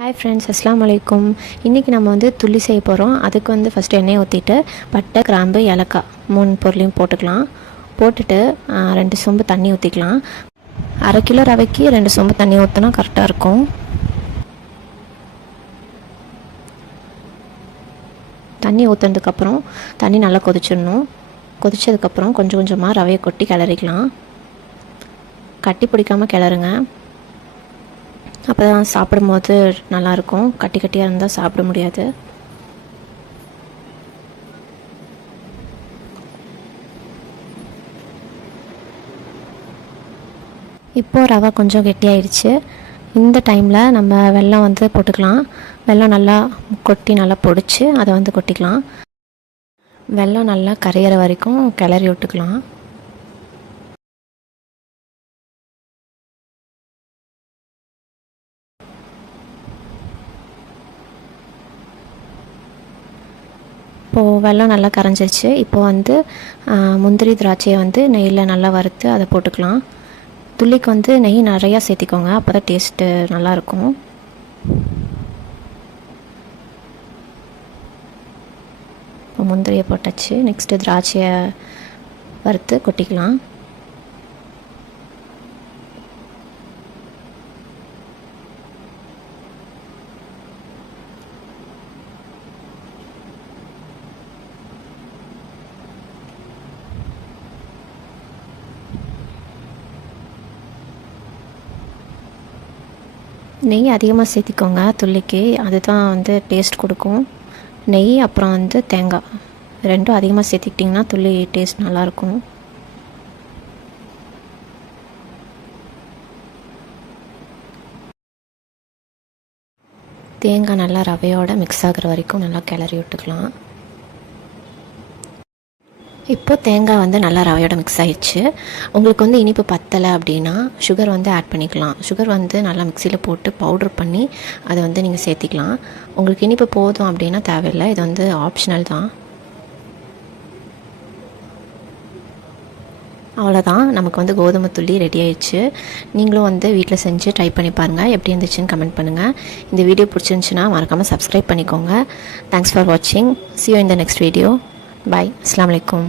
Hi friends அஸ்லாம் வலைக்கும் இன்றைக்கி நம்ம வந்து துள்ளி செய்ய போகிறோம் அதுக்கு வந்து ஃபஸ்ட்டு எண்ணெய் ஊற்றிட்டு பட்டை கிராம்பு ஏலக்காய் மூணு பொருளையும் போட்டுக்கலாம். போட்டுட்டு ரெண்டு சொம்பு தண்ணி ஊற்றிக்கலாம் அரை கிலோ ரவைக்கு ரெண்டு சொம்பு தண்ணி ஊற்றினா கரெக்டாக இருக்கும். தண்ணி ஊற்றுனதுக்கப்புறம் தண்ணி நல்லா கொதிச்சிடணும். கொதித்ததுக்கப்புறம் கொஞ்சம் கொஞ்சமாக ரவையை கொட்டி கிளறிக்கலாம். கட்டி பிடிக்காமல் கிளறுங்க. அப்போ தான் சாப்பிடும்போது நல்லாயிருக்கும். கட்டி கட்டியாக இருந்தால் சாப்பிட முடியாது. இப்போது ரவை கொஞ்சம் கெட்டியாயிடுச்சு இந்த டைமில் நம்ம வெல்லம் வந்து போட்டுக்கலாம். வெல்லம் நல்லா கொட்டி நல்லா பொடிச்சு அதை வந்து கொட்டிக்கலாம். வெல்லம் நல்லா கரையிற வரைக்கும் கிளறி விட்டுக்கலாம். இப்போது வெள்ளம் நல்லா கரைஞ்சிருச்சு. இப்போ வந்து முந்திரி திராட்சையை வந்து நெய்யில் நல்லா வறுத்து அதை போட்டுக்கலாம். துள்ளிக்கு வந்து நெய் நிறையா சேர்த்திக்கோங்க. அப்போ தான் டேஸ்ட்டு நல்லாயிருக்கும். இப்போ முந்திரியை போட்டாச்சு. நெக்ஸ்ட்டு திராட்சையை வறுத்து கொட்டிக்கலாம். நெய் அதிகமாக சேர்த்திக்கோங்க துள்ளிக்கு. அதுதான் வந்து டேஸ்ட் கொடுக்கும். நெய் அப்புறம் வந்து தேங்காய். ரெண்டும் அதிகமாக சேர்த்திக்கிட்டிங்கன்னா துள்ளி டேஸ்ட் நல்லாயிருக்கும். தேங்காய் நல்லா ரவையோட மிக்ஸ் ஆகிற வரைக்கும் நல்லா கிளறி விட்டுக்கலாம். இப்போ தேங்காய் வந்து நல்லா ரவையோட மிக்ஸ் ஆகிடுச்சு உங்களுக்கு வந்து இனிப்பு பத்தலை அப்படின்னா சுகர் வந்து ஆட் பண்ணிக்கலாம். சுகர் வந்து நல்லா மிக்சியில் போட்டு பவுட்ரு பண்ணி அதை வந்து நீங்கள் சேர்த்திக்கலாம். உங்களுக்கு இனிப்பு போதும் அப்படின்னா தேவையில்லை. இது வந்து ஆப்ஷனல் தான். அவ்வளோதான் நமக்கு வந்து கோதுமை துள்ளி ரெடி ஆயிடுச்சு. நீங்களும் வந்து வீட்டில் செஞ்சு ட்ரை பண்ணி பாருங்கள் எப்படி இருந்துச்சுன்னு கமெண்ட் பண்ணுங்கள் இந்த வீடியோ பிடிச்சிருந்துச்சுன்னா மறக்காமல் சப்ஸ்கிரைப் பண்ணிக்கோங்க. தேங்க்ஸ் ஃபார் வாட்சிங் சி யூ இந்த நெக்ஸ்ட் வீடியோ பாய் அஸ்லாம் வலைக்கும்